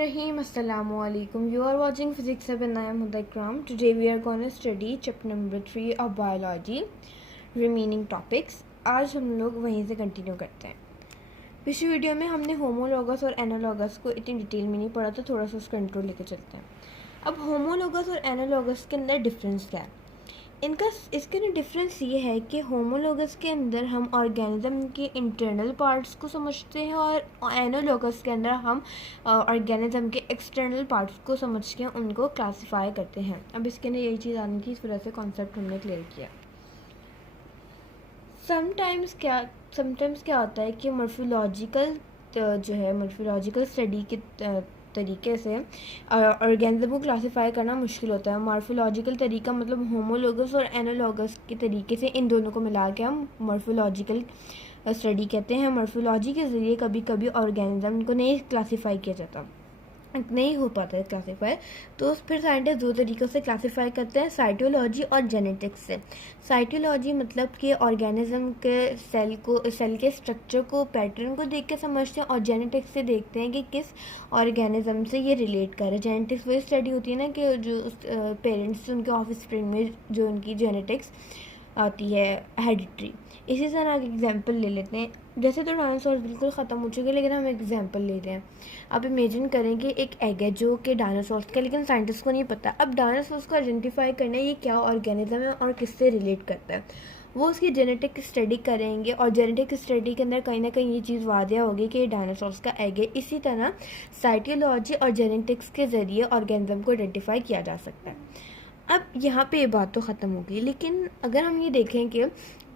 Rahim, Assalamu alaikum. You are watching Physics 7. I am Huda Ikram. Today we are going to study chapter number 3 of biology, remaining topics. आज हम लोग वहीं से continue करते हैं. पिछली वीडियो में हमने होमोलॉगस और एनालॉगस को इतनी डिटेल में नहीं पढ़ा, तो थोड़ा सा उसका इंट्रो लेकर चलते हैं. अब होमोलॉगस और एनालॉगस के अंदर डिफरेंस क्या है? इसके अंदर डिफरेंस ये है कि होमोलॉगस के अंदर हम ऑर्गेनिज्म के इंटरनल पार्ट्स को समझते हैं और एनालॉगस के अंदर हम ऑर्गेनिज्म के एक्सटर्नल पार्ट्स को समझ के उनको क्लासिफाई करते हैं. अब इसके अंदर यही चीज़ आने की, इस वजह से कॉन्सेप्ट हमने क्लियर किया. समटाइम्स क्या होता है कि मॉर्फोलॉजिकल स्टडी के तरीके से ऑर्गेनिज्म को क्लासिफाई करना मुश्किल होता है. मॉर्फोलॉजिकल तरीका मतलब होमोलॉगस और एनालॉगस के तरीके से इन दोनों को मिला के हम मॉर्फोलॉजिकल स्टडी कहते हैं. मॉर्फोलॉजी के ज़रिए कभी कभी ऑर्गेनिज्म को नहीं क्लासिफाई किया जाता, नहीं हो पाता है क्लासीफाई, तो फिर साइंटिस्ट दो तरीक़ों से क्लासीफाई करते हैं, साइटोलॉजी और जेनेटिक्स से. साइटोलॉजी मतलब कि ऑर्गेनिज्म के सेल के स्ट्रक्चर को, पैटर्न को देख के समझते हैं, और जेनेटिक्स से देखते हैं कि किस ऑर्गेनिज्म से ये रिलेट कर रहे हैं. जेनेटिक्स वही स्टडी होती है ना कि जो पेरेंट्स से उनके ऑफस्प्रिंग में जो उनकी जेनेटिक्स आती है, हेरिडिटरी. इसी तरह एक एग्जांपल ले लेते हैं. जैसे तो डायनासोर बिल्कुल ख़त्म हो चुके हैं, लेकिन हम एग्जांपल ले रहे हैं. आप इमेजिन करें कि एक एग है जो कि डायनासोर्स का, लेकिन साइंटिस्ट को नहीं पता. अब डायनासोर्स को आइडेंटिफाई करना है ये क्या ऑर्गेनिज्म है और किससे रिलेट करता है. वो उसकी जेनेटिक स्टडी करेंगे, और जेनेटिक स्टडी के अंदर कहीं ना कहीं ये चीज़ वादिया होगी कि ये डायनासोर्स का एग है. इसी तरह साइटोलॉजी और जेनेटिक्स के ज़रिए ऑर्गेनिज्म को आइडेंटिफाई किया जा सकता है. अब यहाँ पे ये बात तो ख़त्म हो गई, लेकिन अगर हम ये देखें कि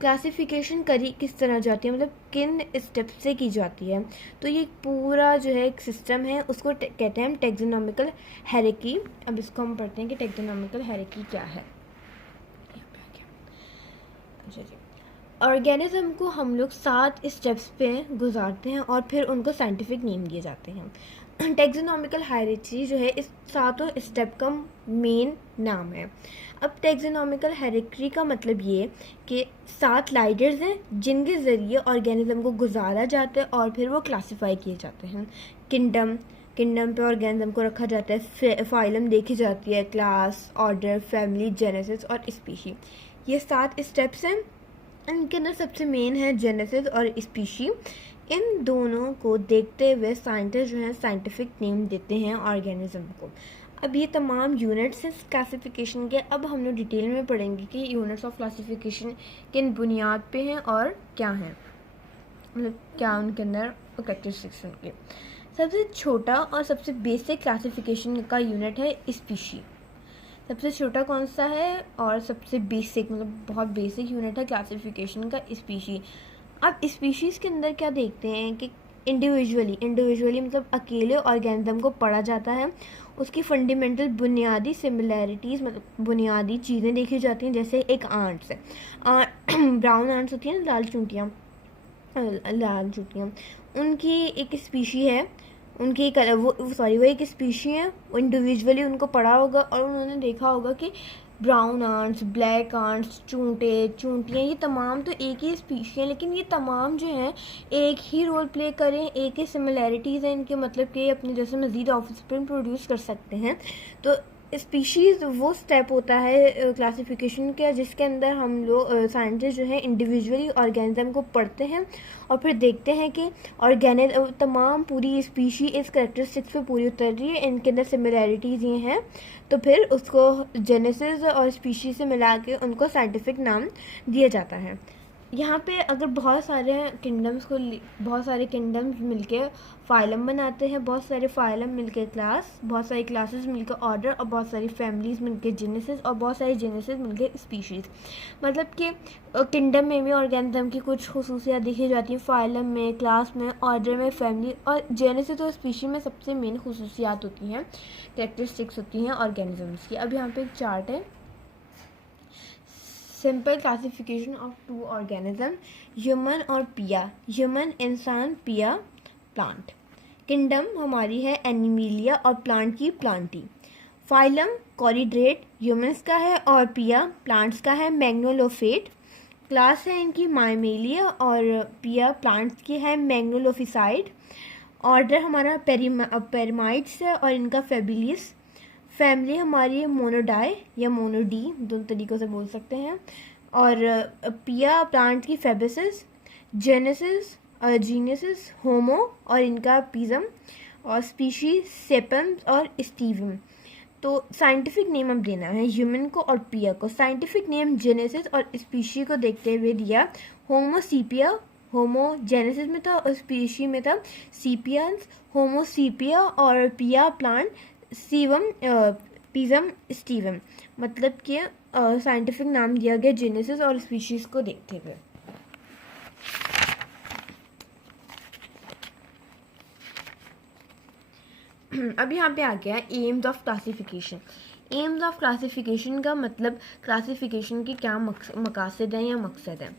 क्लासिफिकेशन करी किस तरह जाती है, मतलब किन स्टेप से की जाती है, तो ये पूरा जो है एक सिस्टम है, उसको कहते हैं हम टैक्सोनॉमिकल हायरार्की. अब इसको हम पढ़ते हैं कि टैक्सोनॉमिकल हायरार्की क्या है. अच्छा जी, ऑर्गेनिज्म को हम लोग 7 स्टेप्स पे गुजारते हैं और फिर उनको साइंटिफिक नेम दिए जाते हैं. टैक्सोनॉमिकल हायरार्की जो है इस 7 स्टेप का मेन नाम है. अब टैक्सोनॉमिकल हायरार्की का मतलब ये कि 7 लाइडर्स हैं जिनके ज़रिए ऑर्गेनिज्म को गुजारा जाता है और फिर वो क्लासिफाई किए जाते हैं. किंगडम पे ऑर्गेनिज्म को रखा जाता है. फाइलम देखी जाती है, क्लास, ऑर्डर, फैमिली, जेनेसिस और स्पीशी. ये 7 स्टेप्स हैं. इनके अंदर सबसे मेन है जेनेसिस और स्पीशी. इन दोनों को देखते हुए साइंटिस्ट जो हैं साइंटिफिक नेम देते हैं ऑर्गेनिज्म को. अब ये तमाम यूनिट्स हैं क्लासिफिकेशन के. अब हम लोग डिटेल में पढ़ेंगे कि यूनिट्स ऑफ क्लासिफिकेशन किन बुनियाद पे हैं और क्या हैं, मतलब क्या उनके अंदर कैरेक्टरिस्टिक्स उनके. सबसे छोटा और सबसे बेसिक क्लासिफिकेशन का यूनिट है स्पीशी. सबसे छोटा कौन सा है और सबसे बेसिक, मतलब बहुत बेसिक यूनिट है क्लासिफिकेशन का, स्पीशी. अब स्पीशीज़ के अंदर क्या देखते हैं कि इंडिविजुअली मतलब अकेले ऑर्गेनिज्म को पढ़ा जाता है. उसकी फंडामेंटल बुनियादी सिमिलैरिटीज़, मतलब बुनियादी चीज़ें देखी जाती हैं. जैसे एक आंट्स है, ब्राउन आंट्स होती हैं, लाल चूंटियाँ, उनकी एक स्पीशी है. उनकी वो एक स्पीशी है. इंडिविजुअली उनको पढ़ा होगा और उन्होंने देखा होगा कि ब्राउन आंट्स, ब्लैक आंट्स, चूंटियाँ, ये तमाम तो एक ही स्पीशी हैं, लेकिन ये तमाम जो हैं एक ही रोल प्ले करें, एक ही सिमिलैरिटीज़ हैं इनके, मतलब कि अपने जैसे मज़ीद ऑफस्प्रिंग प्रोड्यूस कर सकते हैं. तो स्पीशीज़ वो स्टेप होता है क्लासिफिकेशन का जिसके अंदर हम लोग साइंटिस्ट जो है इंडिविजुअली ऑर्गेनिज्म को पढ़ते हैं और फिर देखते हैं कि तमाम पूरी स्पीशी इस कैरेक्टरिस्टिक्स पे पूरी उतर रही है, इनके अंदर सिमिलैरिटीज़ ये हैं. तो फिर उसको जेनेसिस और स्पीशी से मिला के उनको साइंटिफिक नाम दिया जाता है. यहाँ पे अगर बहुत सारे किंगडम्स मिलके फाइलम बनाते हैं, बहुत सारे फाइलम मिलके क्लास, बहुत सारी क्लासेस मिलकर ऑर्डर, और बहुत सारी फैमिलीज़ मिलके जेनेसिस, और बहुत सारी जेनेसिस मिलके स्पीशीज़. मतलब कि किंगडम में भी ऑर्गेनिज्म की कुछ खुसूसियात देखी जाती हैं, फाइलम में, क्लास में, ऑर्डर में, फैमिली, और जेनेसिस और स्पीशी में सबसे मेन खुसूसियात होती हैं, कैरेक्टरिस्टिक्स होती हैं ऑर्गेनिजम्स की. अब यहाँ पे एक चार्ट है. Simple classification of 2 organism, human और पिया. ह्यूमन इंसान, पिया प्लांट. किंगडम हमारी है एनिमिलिया और प्लांट की प्लांटी. फाइलम कॉरिड्रेट ह्यूमंस का है और पिया प्लांट्स का है मैग्नोलोफेट. क्लास है इनकी माइमेलिया और पिया प्लांट्स की है मैग्नोलोफिसाइड. ऑर्डर हमारा पेरिमाइड्स है और इनका फेबिलिस। फैमिली हमारी मोनोडाई या मोनोडी, दोनों तरीक़ों से बोल सकते हैं। और पिया प्लांट की फेबेसिस। जेनेसिस जीनेसिस होमो और इनका पिज़म। और स्पीशीज सेपम और स्टीवम। तो साइंटिफिक नेम हम देना है ह्यूमन को और पिया को। साइंटिफिक नेम जेनेसिस और स्पीशी को देखते हुए दिया होमोसीपिया। होमो जेनेसिस में था और स्पीशी में था सीपियंस। होमोसीपिया और पिया प्लांट सीवम पिज़म स्टीवम। मतलब कि साइंटिफिक नाम दिया गया जेनेसिस और स्पीशीज़ को देखते हुए। अब यहाँ पे आ गया AIIMS of classification. AIIMS of classification का मतलब क्लासिफिकेशन की क्या मकासद है या मकसद है।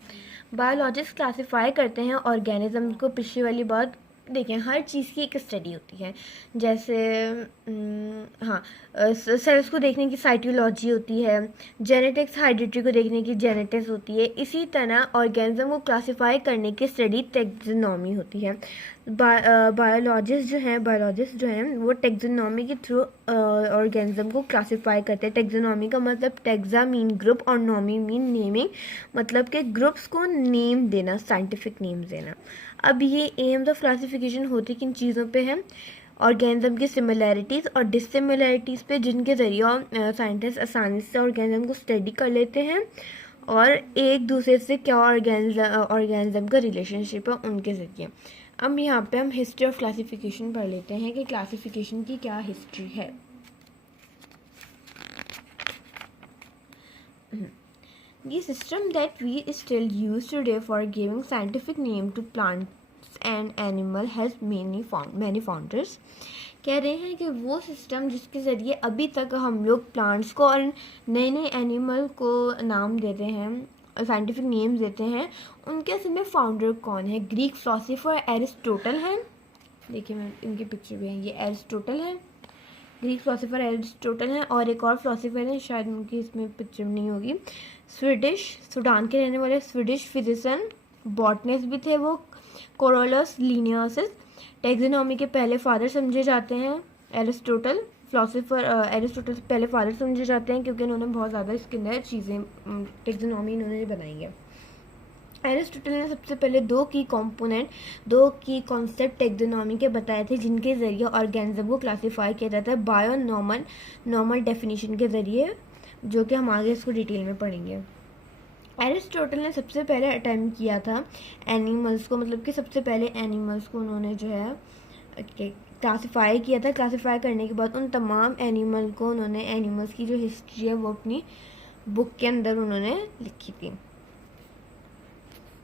बायोलॉजिस्ट क्लासीफाई करते हैं ऑर्गेनिज्म को। पिछली वाली बात देखें, हर चीज़ की एक स्टडी होती है। जैसे सेल्स को देखने की साइटोलॉजी होती है, जेनेटिक्स हाइड्रिटी को देखने की जेनेटिक्स होती है। इसी तरह ऑर्गेनिज्म को क्लासीफाई करने की स्टडी टैक्सोनॉमी होती है। बायोलॉजिस्ट जो हैं वो टैक्सोनॉमी के थ्रू ऑर्गेनिज्म को क्लासीफाई करते हैं। टैक्सोनॉमी का मतलब टैक्सा मीन ग्रुप और नॉमी मीन नेमिंग, मतलब कि ग्रुप्स को नेम देना, साइंटिफिक नेम देना। अब ये एम्स ऑफ क्लासिफिकेशन होती किन चीज़ों पे है, ऑर्गेनिज्म की सिमिलैरिटीज़ और डिससिमिलैरिटीज़ पे, जिनके ज़रिए साइंटिस्ट आसानी से ऑर्गेनिज्म को स्टडी कर लेते हैं और एक दूसरे से क्या ऑर्गेनिज्म का रिलेशनशिप है उनके ज़रिए। अब यहाँ पे हम हिस्ट्री ऑफ क्लासिफिकेशन पढ़ लेते हैं कि क्लासिफिकेशन की क्या हिस्ट्री है। The system that we still use today for giving scientific name to plants and animal has many founders। कह रहे हैं कि वो सिस्टम जिसके ज़रिए अभी तक हम लोग प्लांट्स को और नए नए एनिमल को नाम देते हैं, साइंटिफिक नेम्स देते हैं, उनके असल में फाउंडर कौन है। ग्रीक फिलोसोफर एरिस्टोटल हैं। देखिए मैं इनकी पिक्चर भी है, ये एरिस्टोटल है, ग्रीक फिलोसोफर एरिस्टोटल हैं। और एक और फिलोसोफर हैं, शायद उनकी इसमें पिक्चर नहीं होगी, सूडान के रहने वाले स्वीडिश फिजिशियन बॉटनिस्ट भी थे वो, कोरोलस लिनियसिस। टैक्सोनॉमी के पहले फादर समझे जाते हैं एरिस्टोटल। एरिस्टोटल पहले फादर समझे जाते हैं क्योंकि उन्होंने बहुत ज़्यादा इसके अंदर चीज़ें टैक्सोनॉमी इन्होंने बनाई है। एरिस्टोटल ने सबसे पहले दो की कॉन्सेप्ट टैक्सोनॉमी के बताए थे, जिनके ज़रिए ऑर्गेनिज्म को क्लासीफाई किया जाता है बायो नॉर्मल डेफिनेशन के ज़रिए, जो कि हम आगे इसको डिटेल में पढ़ेंगे। एरिस्टोटल ने सबसे पहले अटेम्प्ट किया था एनिमल्स को, मतलब कि सबसे पहले एनिमल्स को उन्होंने जो है क्लासीफाई किया था। क्लासीफाई करने के बाद उन तमाम एनिमल को उन्होंने, एनिमल्स की जो हिस्ट्री है वो अपनी बुक के अंदर उन्होंने लिखी थी।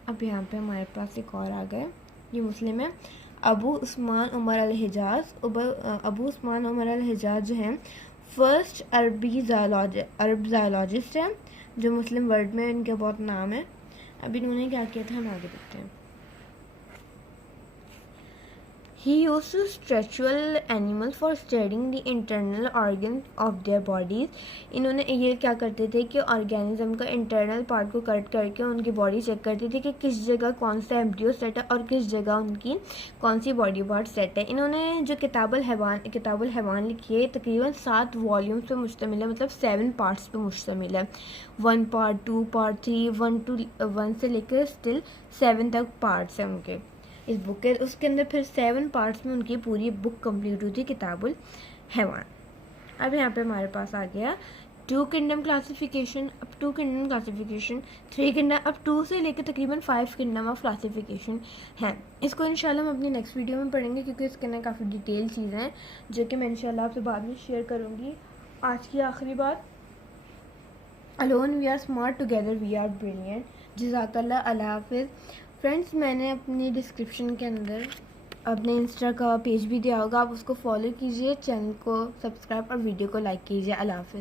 अब यहाँ पे हमारे पास एक और आ गए, ये मुस्लिम है, अबू उस्मान उमर अल हिजाज जो हैं फर्स्ट अरब ज़ायोलॉजिस्ट हैं, जो मुस्लिम वर्ल्ड में इनके बहुत नाम है। अब इन्होंने क्या किया था हम आगे देखते हैं। He used to statual animals for studying the internal organs of their bodies। इन्होंने ये क्या करते थे कि ऑर्गेनिज्म का इंटरनल पार्ट को कट करके उनकी बॉडी चेक करते थे कि किस जगह कौन सा एम्ब्रियो सेट है और किस जगह उनकी कौन सी बॉडी पार्ट सेट है। इन्होंने जो किताबुल हैवान लिखी है तकरीबन 7 वॉल्यूम्स पे मुश्तमिल है, मतलब 7 पार्ट्स पे मुश्तमिल है। 1 पार्ट 2 पार्ट 3 1 से लेकर स्टिल 7 तक पार्ट्स हैं उनके इस बुक के। उसके अंदर फिर 7 पार्ट्स में उनकी पूरी बुक कंप्लीट हुई थी, किताबुल हैवान। अब यहाँ पे हमारे पास आ गया 2 किंगडम क्लासिफिकेशन। अब 2 किंगडम क्लासिफिकेशन, 3 किंगडम, अब 2 से लेकर तकरीबन 5 किंगडम ऑफ क्लासिफिकेशन हैं। इसको इंशाल्लाह हम अपनी नेक्स्ट वीडियो में पढ़ेंगे क्योंकि इसके अंदर काफ़ी डिटेल चीज़ें हैं जो कि मैं इंशाल्लाह आपसे बाद में शेयर करूँगी। आज की आखिरी बात, alone we are smart, together we are brilliant. जज़ाकल्लाह, अल्लाह हाफ़िज़। फ्रेंड्स, मैंने अपनी डिस्क्रिप्शन के अंदर अपने इंस्टा का पेज भी दिया होगा, आप उसको फॉलो कीजिए, चैनल को सब्सक्राइब और वीडियो को लाइक कीजिए। अल्लाह हाफ़िज़।